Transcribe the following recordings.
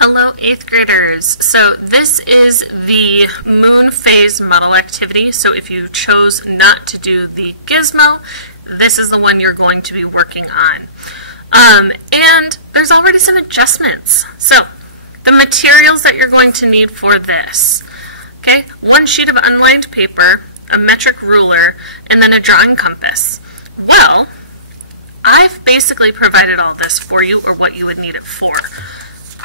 Hello 8th graders. So this is the moon phase model activity. So if you chose not to do the gizmo, this is the one you're going to be working on. And there's already some adjustments. So the materials that you're going to need for this. Okay, one sheet of unlined paper, a metric ruler, and then a drawing compass. Well, I've basically provided all this for you, or what you would need it for,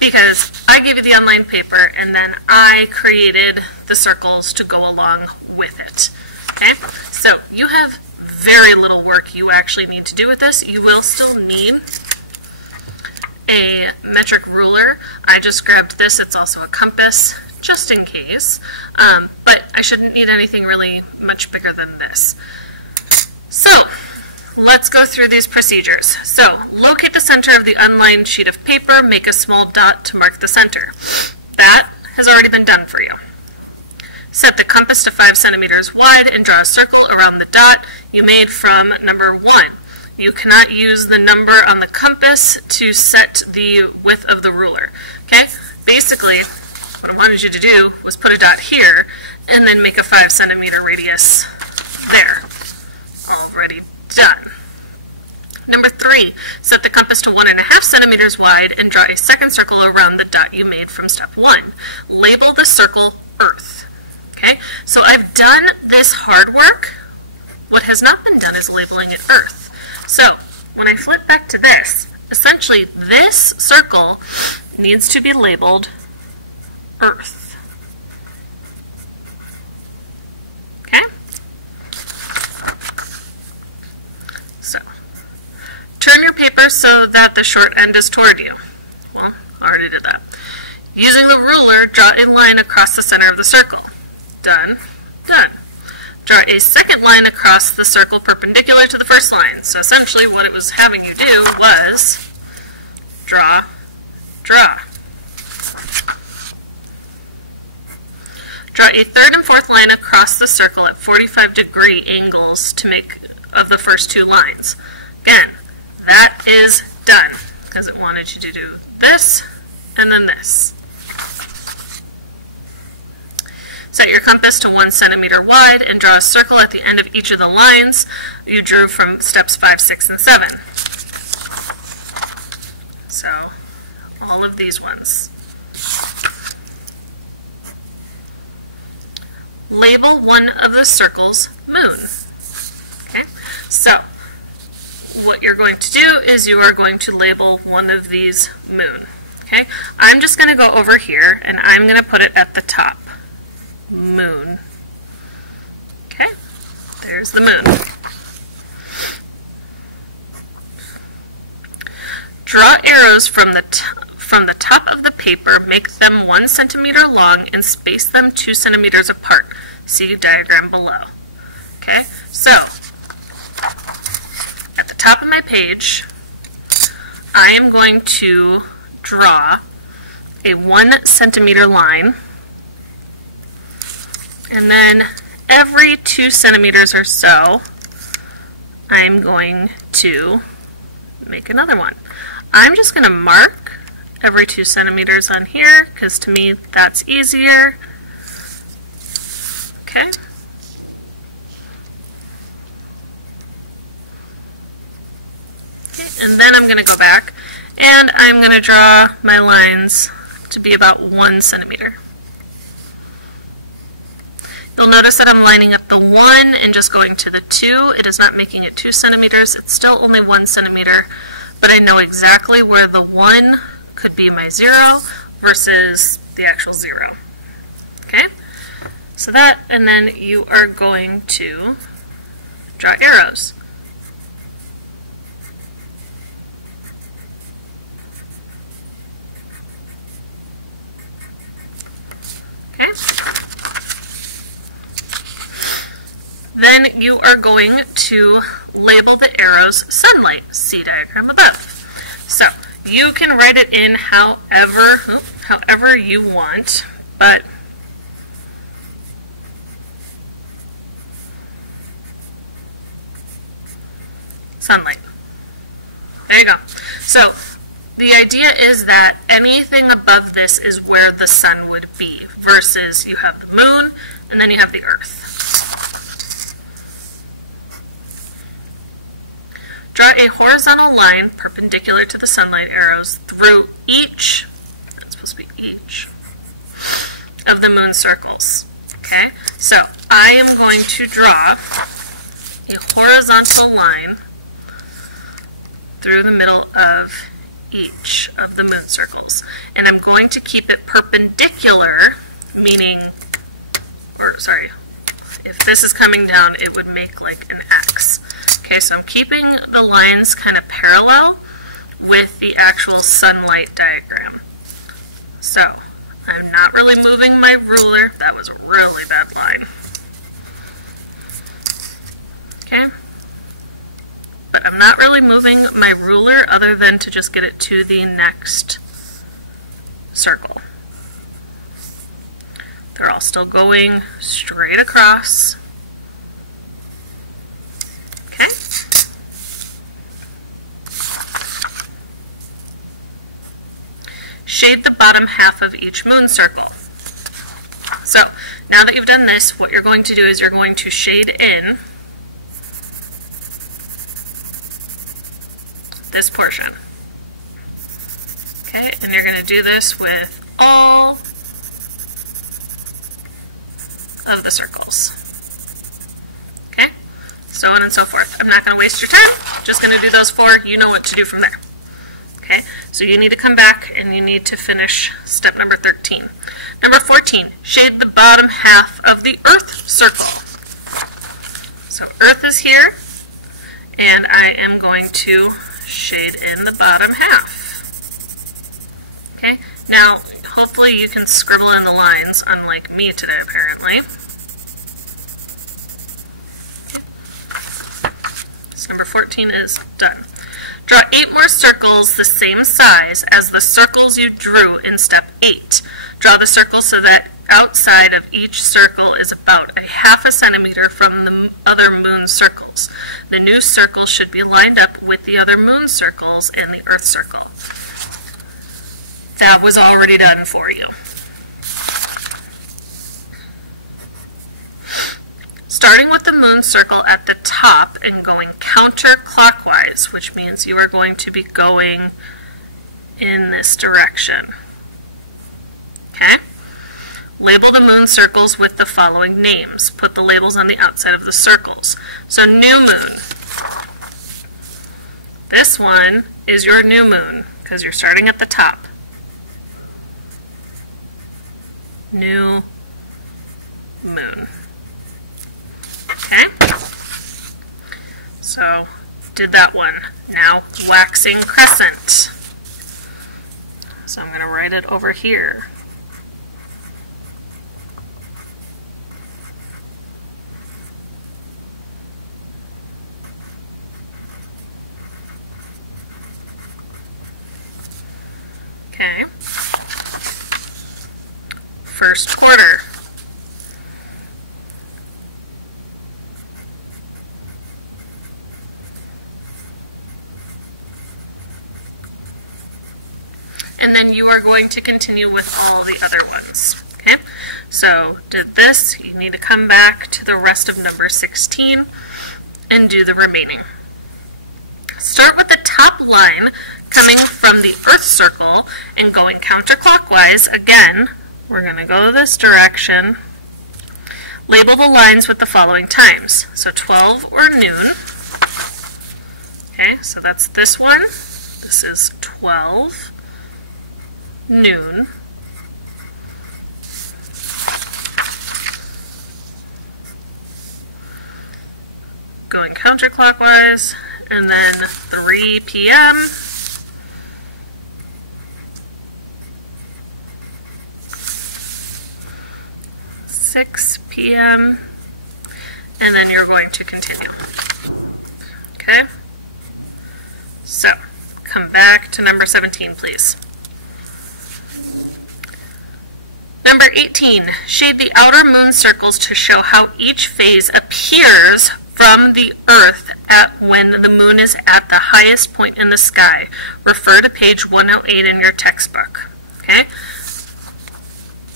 because I gave you the unlined paper and then I created the circles to go along with it. Okay, so you have very little work you actually need to do with this. You will still need a metric ruler. I just grabbed this. It's also a compass, just in case, but I shouldn't need anything really much bigger than this. So let's go through these procedures. So, locate the center of the unlined sheet of paper, make a small dot to mark the center. That has already been done for you. Set the compass to 5 centimeters wide and draw a circle around the dot you made from number 1. You cannot use the number on the compass to set the width of the ruler. Okay? Basically, what I wanted you to do was put a dot here and then make a 5 centimeter radius there. Already done. Number 3, set the compass to 1.5 centimeters wide and draw a second circle around the dot you made from step 1. Label the circle Earth. Okay, so I've done this hard work. What has not been done is labeling it Earth. So when I flip back to this, essentially this circle needs to be labeled Earth. Turn your paper so that the short end is toward you. Well, I already did that. Using the ruler, draw a line across the center of the circle. Done. Done. Draw a second line across the circle perpendicular to the first line. So essentially what it was having you do was draw, draw. Draw a third and fourth line across the circle at 45-degree angles to make of the first 2 lines. Again, that is done, because it wanted you to do this and then this. Set your compass to 1 centimeter wide and draw a circle at the end of each of the lines you drew from steps 5, 6, and 7. So, all of these ones. Label one of the circles moon. Okay, so what you're going to do is you are going to label one of these moon. Okay, I'm just going to go over here and I'm going to put it at the top. Moon. Okay, there's the moon. Draw arrows from the top of the paper, make them 1 centimeter long and space them 2 centimeters apart. See diagram below. Okay, so at the top of my page, I am going to draw a 1 centimeter line, and then every 2 centimeters or so, I'm going to make another one. I'm just going to mark every 2 centimeters on here, because to me that's easier. Okay. And then I'm going to go back and I'm going to draw my lines to be about 1 centimeter. You'll notice that I'm lining up the 1 and just going to the 2. It is not making it 2 centimeters. It's still only 1 centimeter, but I know exactly where the 1 could be my 0 versus the actual 0. Okay? So that, and then you are going to draw arrows. Okay? Then you are going to label the arrows sunlight. See diagram above. So you can write it in however you want, but sunlight. There you go. So The idea is that anything above this is where the sun would be, versus you have the moon and then you have the earth. Draw a horizontal line perpendicular to the sunlight arrows through each, that's supposed to be each, of the moon circles. Okay, so I am going to draw a horizontal line through the middle of each of the moon circles. And I'm going to keep it perpendicular, meaning, or sorry, if this is coming down, it would make like an X. Okay, so I'm keeping the lines kind of parallel with the actual sunlight diagram. So, I'm not really moving my ruler. That was a really bad line. Okay? But I'm not really moving my ruler other than to just get it to the next circle. They're all still going straight across. Okay? Shade the bottom half of each moon circle. So, now that you've done this, what you're going to do is you're going to shade in this portion. Okay, and you're going to do this with all of the circles. Okay, so on and so forth. I'm not going to waste your time, just going to do those four. You know what to do from there. Okay, so you need to come back and you need to finish step number 13. Number 14, shade the bottom half of the Earth circle. So Earth is here, and I am going to shade in the bottom half. Okay, now hopefully you can scribble in the lines, unlike me today apparently. So number 14 is done. Draw 8 more circles the same size as the circles you drew in step 8. Draw the circles so that outside of each circle is about a half a centimeter from the other moon circles. The new circle should be lined up with the other moon circles and the Earth circle. That was already done for you. Starting with the moon circle at the top and going counterclockwise, which means you are going to be going in this direction. Okay? Label the moon circles with the following names. Put the labels on the outside of the circles. So new moon. This one is your new moon because you're starting at the top. New moon. Okay? So, did that one. Now, waxing crescent. So I'm going to write it over here. Okay. First quarter. And then you are going to continue with all the other ones. Okay? So, did this, you need to come back to the rest of number 16 and do the remaining. Start with the top line coming from the Earth circle and going counterclockwise. Again, we're going to go this direction. Label the lines with the following times. So 12 or noon. Okay, so that's this one. This is 12. Noon. Going counterclockwise, and then 3 p.m. (6 p.m.), and then you're going to continue. Okay? So, come back to number 17, please. Number 18, shade the outer moon circles to show how each phase appears from the Earth when the moon is at the highest point in the sky. Refer to page 108 in your textbook. Okay?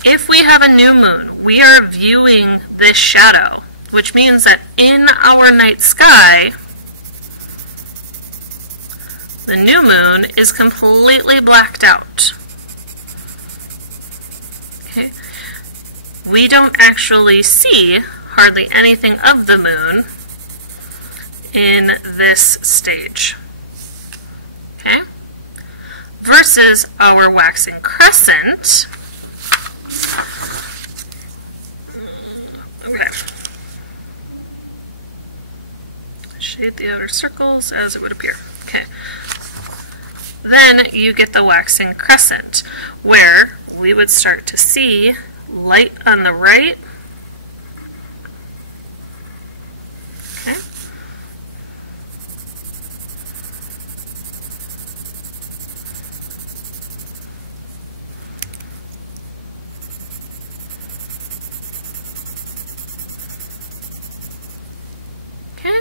If we have a new moon, we are viewing this shadow, which means that in our night sky, the new moon is completely blacked out. Okay? We don't actually see hardly anything of the moon in this stage. Okay? Versus our waxing crescent. Okay. Shade the outer circles as it would appear. Okay. Then you get the waxing crescent, where we would start to see light on the right. Okay. Okay.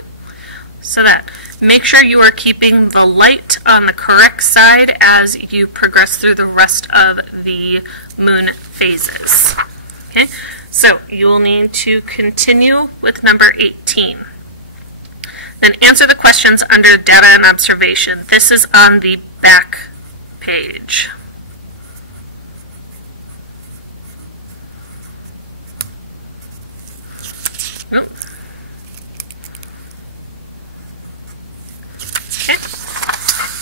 So that. Make sure you are keeping the light on the correct side as you progress through the rest of the moon phases. Okay, so you will need to continue with number 18. Then answer the questions under data and observation. This is on the back page. Nope.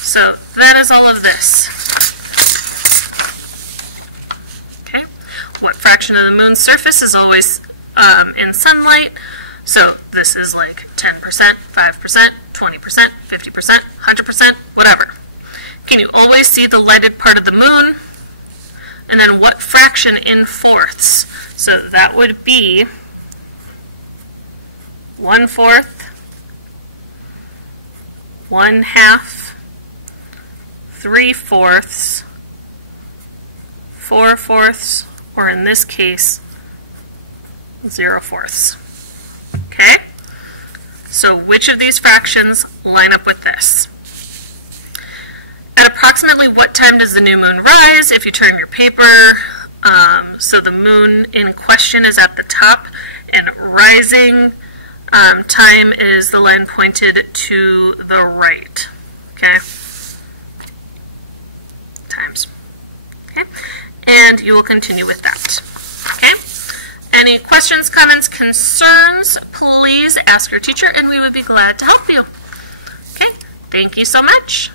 So that is all of this. Okay, what fraction of the moon's surface is always in sunlight? So this is like 10%, 5%, 20%, 50%, 100%, whatever. Can you always see the lighted part of the moon? And then what fraction in fourths? So that would be 1/4, 1/2, 3/4, 4/4, or in this case, 0/4. Okay? So which of these fractions line up with this? At approximately what time does the new moon rise? If you turn your paper, so the moon in question is at the top, and rising time is the line pointed to the right. Okay? Times. Okay? And you will continue with that. Okay? Any questions, comments, concerns, please ask your teacher and we would be glad to help you. Okay? Thank you so much.